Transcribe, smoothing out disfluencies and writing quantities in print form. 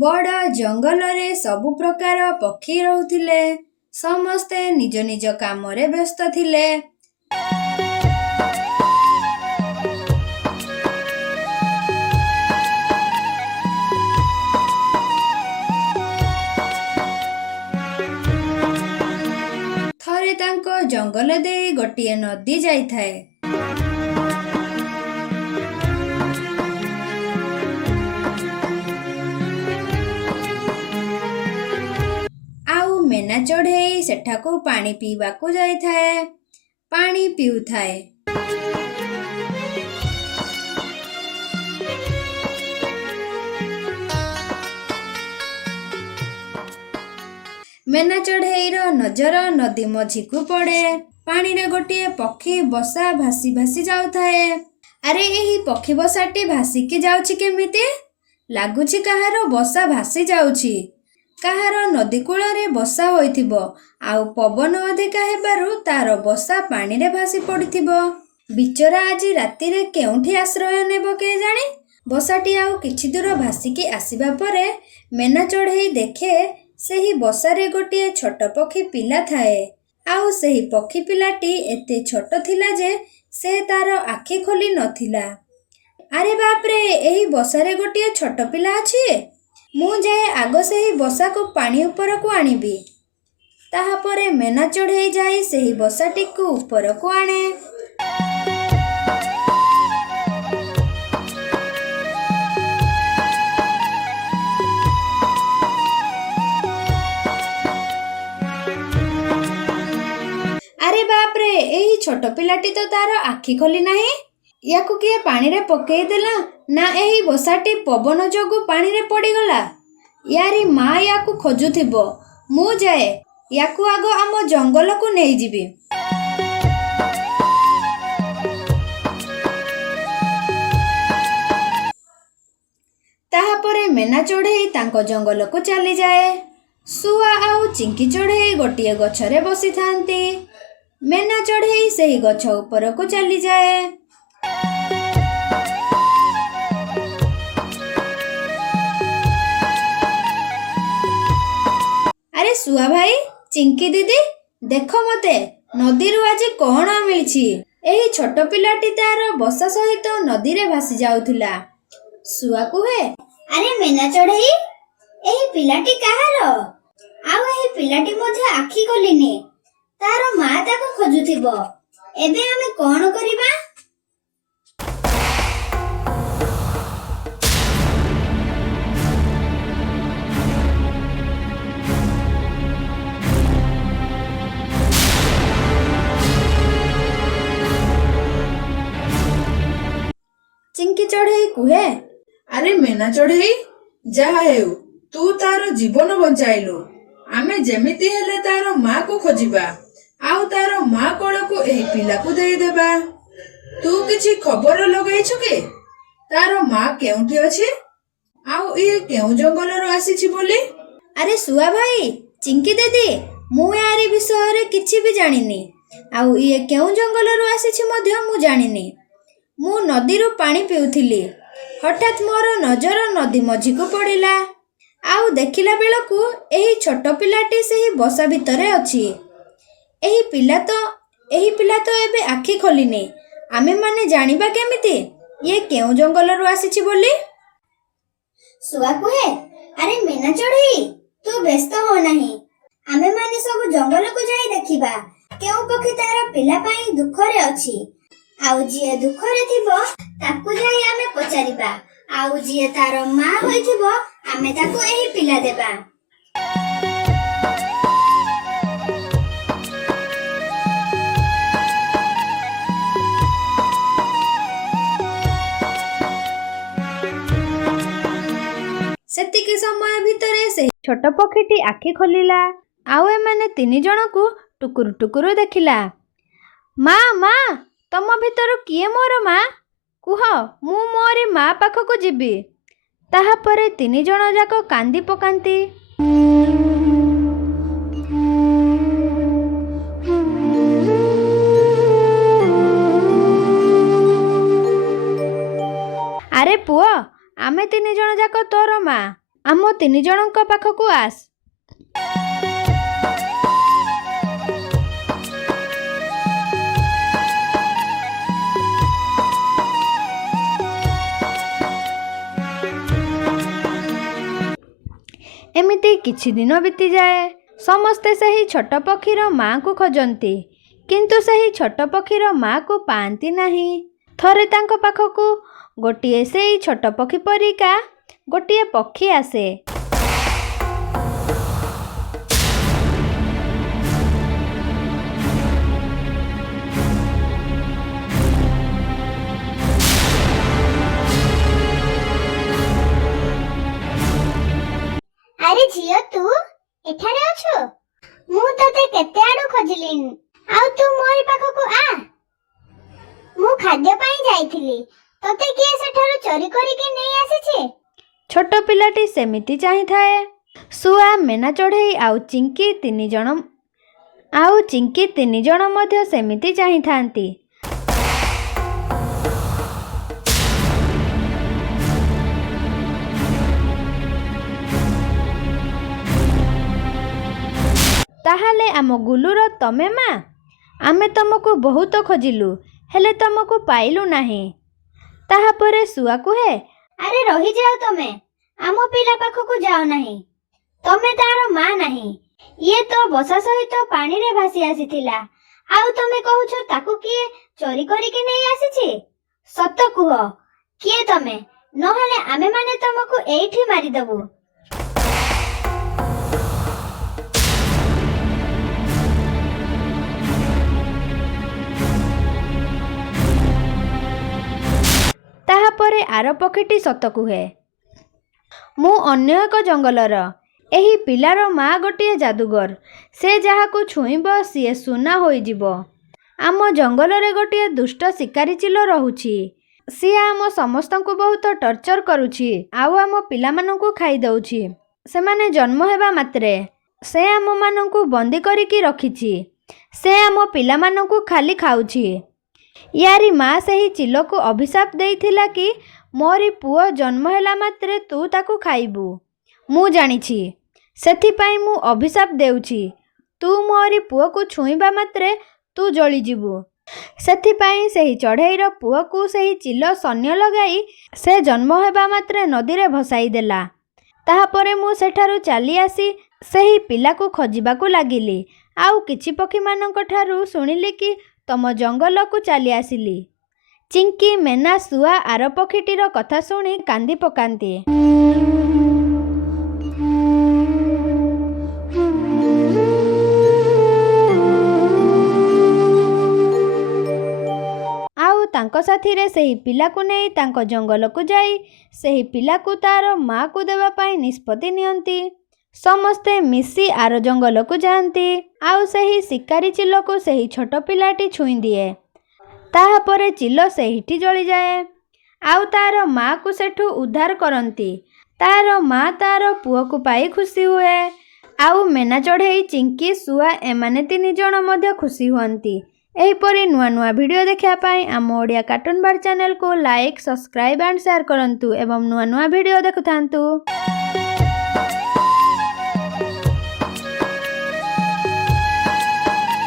ବଡ଼ ଜଙ୍ଗଲରେ ସବୁ ପ୍ରକାର ପକ୍ଷୀ ରହୁଥିଲେ। ସମସ୍ତେ ନିଜ ନିଜ କାମରେ ବ୍ୟସ୍ତ ଥିଲେ। ଥରେ ତାଙ୍କ ଜଙ୍ଗଲ ଦେଇ ଗୋଟିଏ ନଦୀ ଯାଇଥାଏ। ଆଉ ମେନା ଚଢ଼େଇ ସେଠାକୁ ପାଣି ପିଇବାକୁ ଯାଇଥାଏ। ପାଣି ପିଉଥାଏ। ମେନା ଚଢ଼େଇର ନଜର ନଦୀ ମଝିକୁ ପଡ଼େ। ପାଣିରେ ଗୋଟିଏ ପକ୍ଷୀ ବସା ଭାସି ଭାସି ଯାଉଥାଏ। ଆରେ ଏହି ପକ୍ଷୀ ବସାଟି ଭାସିକି ଯାଉଛି କେମିତି? ଲାଗୁଛି କାହାର ବସା ଭାସି ଯାଉଛି। କାହାର ନଦୀ କୂଳରେ ବସା ହୋଇଥିବ। ଆଉ ପବନ ଅଧିକା ହେବାରୁ ତାର ବସା ପାଣିରେ ଭାସି ପଡ଼ିଥିବ। ବିଚରା ଆଜି ରାତିରେ କେଉଁଠି ଆଶ୍ରୟ ନେବ କେଜାଣି? ବସାଟି ଆଉ କିଛି ଦୂର ଭାସିକି ଆସିବା ପରେ ମେନା ଚଢ଼େଇ ଦେଖେ ସେହି ବସାରେ ଗୋଟିଏ ଛୋଟ ପକ୍ଷୀ ପିଲା ଥାଏ। ଆଉ ସେହି ପକ୍ଷୀ ପିଲାଟି ଏତେ ଛୋଟ ଥିଲା ଯେ ସେ ତାର ଆଖି ଖୋଲି ନଥିଲା। ଆରେ ବାପରେ, ଏହି ବସାରେ ଗୋଟିଏ ଛୋଟ ପିଲା ଅଛି। ମୁଁ ଯାଏ ଆଗ ସେହି ବସାକୁ ପାଣି ଉପରକୁ ଆଣିବି। ତାହାପରେ ମେନା ଚଢ଼େଇ ଯାଇ ସେହି ବସାଟିକୁ ଉପରକୁ ଆଣେ। ଆରେ ବାପରେ, ଏହି ଛୋଟ ପିଲାଟି ତ ତାର ଆଖି ଖୋଲି ନାହିଁ। ୟାକୁ କିଏ ପାଣିରେ ପକେଇ ଦେଲା ନା ଏହି ବସାଟି ପବନ ଯୋଗୁଁ ପାଣିରେ ପଡ଼ିଗଲା? ୟାରି ମା ୟାକୁ ଖୋଜୁଥିବ। ମୁଁ ଯାଏ ୟାକୁ ଆଗ ଆମ ଜଙ୍ଗଲକୁ ନେଇଯିବି। ତାହାପରେ ମେନା ଚଢ଼େଇ ତାଙ୍କ ଜଙ୍ଗଲକୁ ଚାଲିଯାଏ। ଶୁଆ ଆଉ ଚିଙ୍କି ଚଢ଼େଇ ଗୋଟିଏ ଗଛରେ ବସିଥାନ୍ତି। ମେନା ଚଢ଼େଇ ସେହି ଗଛ ଉପରକୁ ଚାଲିଯାଏ। ଆରେ ଶୁଆ ଭାଇ, ଚିଙ୍କି ଦିଦି, ଦେଖ ମତେ ନଦୀରୁ ଆଜି କଣ ମିଳିଛି। ଏହି ଛୋଟ ପିଲାଟି ତାର ବସା ସହିତ ନଦୀରେ ଭାସି ଯାଉଥିଲା। ଶୁଆ କୁହେ, ଆରେ ମେନା ଚଢ଼େଇ, ଏହି ପିଲାଟି କାହାର? ଆଉ ଏହି ପିଲାଟି ମଧ୍ୟ ଆଖି ଖୋଲିନି। ତାର ମା ତାକୁ ଖୋଜୁଥିବ। ଏବେ ଆମେ କଣ କରିବା? ଚିଙ୍କି ଚଢ଼େଇ କୁହେ, ଆରେ ମେନା ଚଢ଼େଇ, ଯାହା ହେଉ ତୁ ତାର ଜୀବନ ବଞ୍ଚାଇଲୁ। ଆମେ ଯେମିତି ହେଲେ ତାର ମାକୁ ଖୋଜିବା ଆଉ ତାର ମା କୋଳକୁ ଏହି ପିଲାକୁ ଦେଇଦେବା। ତୁ କିଛି ଖବର ଲଗାଇଛୁ କି ତାର ମା କେଉଁଠି ଅଛି ଆଉ ଇଏ କେଉଁ ଜଙ୍ଗଲରୁ ଆସିଛି ବୋଲି? ଆରେ ଶୁଆ ଭାଇ, ଚିଙ୍କି ଦିଦି, ମୁଁ ୟାରି ବିଷୟରେ କିଛି ବି ଜାଣିନି। ଆଉ ଇଏ କେଉଁ ଜଙ୍ଗଲରୁ ଆସିଛି ମଧ୍ୟ ମୁଁ ଜାଣିନି। ମୁଁ ନଦୀରୁ ପାଣି ପିଉଥିଲି। ହଠାତ୍ ମୋର ନଜର ନଦୀ ମଝିକୁ ପଡ଼ିଲା। ଆଉ ଦେଖିଲା ବେଳକୁ ଏହି ଛୋଟ ପିଲାଟି ସେହି ବସା ଭିତରେ ଅଛି। ଏହି ପିଲା ତ ଏବେ ଆଖି ଖୋଲିନି। ଆମେମାନେ ଜାଣିବା କେମିତି ଇଏ କେଉଁ ଜଙ୍ଗଲରୁ ଆସିଛି ବୋଲି? ଶୁଆ କୁହେ, ଆରେ ମେନା ଚଢ଼େଇ, ତୁ ବ୍ୟସ୍ତ ହୋ ନାହିଁ। ଆମେମାନେ ସବୁ ଜଙ୍ଗଲକୁ ଯାଇ ଦେଖିବା କେଉଁ ପକ୍ଷୀ ତାର ପିଲା ପାଇଁ ଦୁଃଖରେ ଅଛି। ଆଉ ଯିଏ ଦୁଃଖରେ ଥିବ ତାକୁ ଯାଇ ଆମେ ପଚାରିବା। ଆଉ ଯିଏ ତାର ମା ହୋଇଥିବ ଆମେ ତାକୁ ଏହି ପିଲା ଦେବା। ସେତିକି ସମୟ ଭିତରେ ସେହି ଛୋଟ ପକ୍ଷୀଟି ଆଖି ଖୋଲିଲା। ଆଉ ଏମାନେ ତିନି ଜଣଙ୍କୁ ଟୁକୁରୁ ଟୁକୁରୁ ଦେଖିଲା। ମା, ମା, ତମ ଭିତରୁ କିଏ ମୋର ମା? କୁହ, ମୁଁ ମୋରି ମା ପାଖକୁ ଯିବି। ତାହାପରେ ତିନି ଜଣ ଯାକ କାନ୍ଦି ପକାନ୍ତି। ଆରେ ପୁଅ, ଆମେ ତିନି ଜଣ ଯାକ ତୋର ମା। ଆମ 3 ଜଣଙ୍କ ପାଖକୁ ଆସ। ଏମିତି କିଛି ଦିନ ବିତିଯାଏ। ସମସ୍ତେ ସେହି ଛୋଟ ପକ୍ଷୀର ମାଆକୁ ଖୋଜନ୍ତି, କିନ୍ତୁ ସେହି ଛୋଟ ପକ୍ଷୀର ମାଆକୁ ପାଆନ୍ତି ନାହିଁ। ଥରେ ତାଙ୍କ ପାଖକୁ ଗୋଟିଏ ସେଇ ଛୋଟ ପକ୍ଷୀ ପରିକା ଗୋଟିଏ ପକ୍ଷୀ ଆସେ। ଆରେ ଝିଅ, ତୁ ଏଠାରେ ଅଛୁ? ମୁଁ ତତେ କେତେ ଆଡୁ ଖୋଜିଲିଣି, ଆଉ ତୁ ମୋରି ପାଖକୁ ଆ। ମୁଁ ଖାଦ୍ୟ ପାଇଁ ଯାଇଥିଲି, ତତେ କିଏ ସେଠାରୁ ଚୋରି କରିକି ନେଇ ଆସିଛି? ଛୋଟ ପିଲାଟି ସେମିତି ଚାହିଁଥାଏ। ଶୁଆ, ମେନା ଚଢ଼େଇ ଆଉ ଚିଙ୍କି 3 ଜଣ ମଧ୍ୟ ସେମିତି ଚାହିଁଥାନ୍ତି। ତାହେଲେ ଆମ ଗୁଲୁର ତମେ ମା? ଆମେ ତମକୁ ବହୁତ ଖୋଜିଲୁ, ହେଲେ ତମକୁ ପାଇଲୁ ନାହିଁ। ତାହାପରେ ଶୁଆ କୁହେ, ଆରେ ରହିଯାଅ ତମେ, ଆମ ପିଲା ପାଖକୁ ଯାଅ ନାହିଁ। ତମେ ତାର ମା ନାହିଁ। ଇଏ ତ ବସା ସହିତ ପାଣିରେ ଭାସି ଆସିଥିଲା, ଆଉ ତମେ କହୁଛ ତାକୁ କିଏ ଚୋରି କରିକି ନେଇ ଆସିଛି? ସତ କୁହ, କିଏ ତମେ? ନହେଲେ ଆମେମାନେ ତମକୁ ଏଇଠି ମାରିଦେବୁ। ତାହାପରେ ଆର ପକ୍ଷୀଟି ସତ କୁହେ, ମୁଁ ଅନ୍ୟ ଏକ ଜଙ୍ଗଲର। ଏହି ପିଲାର ମା ଗୋଟିଏ ଯାଦୁଗର। ସେ ଯାହାକୁ ଛୁଇଁବ ସିଏ ସୁନା ହୋଇଯିବ। ଆମ ଜଙ୍ଗଲରେ ଗୋଟିଏ ଦୁଷ୍ଟ ଶିକାରୀ ଚିଲ ରହୁଛି। ସିଏ ଆମ ସମସ୍ତଙ୍କୁ ବହୁତ ଟର୍ଚର କରୁଛି, ଆଉ ଆମ ପିଲାମାନଙ୍କୁ ଖାଇଦେଉଛି। ସେମାନେ ଜନ୍ମ ହେବା ମାତ୍ରେ ସେ ଆମମାନଙ୍କୁ ବନ୍ଦୀ କରିକି ରଖିଛି। ସେ ଆମ ପିଲାମାନଙ୍କୁ ଖାଲି ଖାଉଛି। ୟାରି ମା ସେହି ଚିଲକୁ ଅଭିଶାପ ଦେଇଥିଲା କି ମୋରି ପୁଅ ଜନ୍ମ ହେଲା ମାତ୍ରେ ତୁ ତାକୁ ଖାଇବୁ। ମୁଁ ଜାଣିଛି, ସେଥିପାଇଁ ମୁଁ ଅଭିଶାପ ଦେଉଛି। ତୁ ମୋରି ପୁଅକୁ ଛୁଇଁବା ମାତ୍ରେ ତୁ ଜଳିଯିବୁ। ସେଥିପାଇଁ ସେହି ଚଢ଼େଇର ପୁଅକୁ ସେହି ଚିଲ ଶନ୍ୟ ଲଗାଇ ସେ ଜନ୍ମ ହେବା ମାତ୍ରେ ନଦୀରେ ଭସାଇ ଦେଲା। ତାହାପରେ ମୁଁ ସେଠାରୁ ଚାଲି ଆସି ସେହି ପିଲାକୁ ଖୋଜିବାକୁ ଲାଗିଲି, ଆଉ କିଛି ପକ୍ଷୀମାନଙ୍କ ଠାରୁ ଶୁଣିଲି କି ତମ ଜଙ୍ଗଲକୁ ଚାଲି ଆସିଲି। ଚିଙ୍କି, ମେନା, ଶୁଆ ଆର ପକ୍ଷୀଟିର କଥା ଶୁଣି କାନ୍ଦି ପକାନ୍ତି। ଆଉ ତାଙ୍କ ସାଥିରେ ସେହି ପିଲାକୁ ନେଇ ତାଙ୍କ ଜଙ୍ଗଲକୁ ଯାଇ ସେହି ପିଲାକୁ ତାର ମାଆକୁ ଦେବା ପାଇଁ ନିଷ୍ପତ୍ତି ନିଅନ୍ତି। ସମସ୍ତେ ମିଶି ଆର ଜଙ୍ଗଲକୁ ଯାଆନ୍ତି, ଆଉ ସେହି ଶିକାରୀ ଚିଲକୁ ସେହି ଛୋଟ ପିଲାଟି ଛୁଇଁ ଦିଏ। ତାହାପରେ ଚିଲ ସେହିଠି ଜଳିଯାଏ, ଆଉ ତାର ମାଆକୁ ସେଠୁ ଉଦ୍ଧାର କରନ୍ତି। ତାର ମା ତାର ପୁଅକୁ ପାଇ ଖୁସି ହୁଏ, ଆଉ ମେନା ଚଢ଼େଇ, ଚିଙ୍କି, ଶୁଆ ଏମାନେ 3 ଜଣ ମଧ୍ୟ ଖୁସି ହୁଅନ୍ତି। ଏହିପରି ନୂଆ ନୂଆ ଭିଡ଼ିଓ ଦେଖିବା ପାଇଁ ଆମ ଓଡ଼ିଆ କାର୍ଟୁନ ବାର୍ଡ଼ ଚ୍ୟାନେଲକୁ ଲାଇକ୍, ସବସ୍କ୍ରାଇବ୍ ଆଣ୍ଡ ସେୟାର କରନ୍ତୁ ଏବଂ ନୂଆ ନୂଆ ଭିଡ଼ିଓ ଦେଖୁଥାନ୍ତୁ।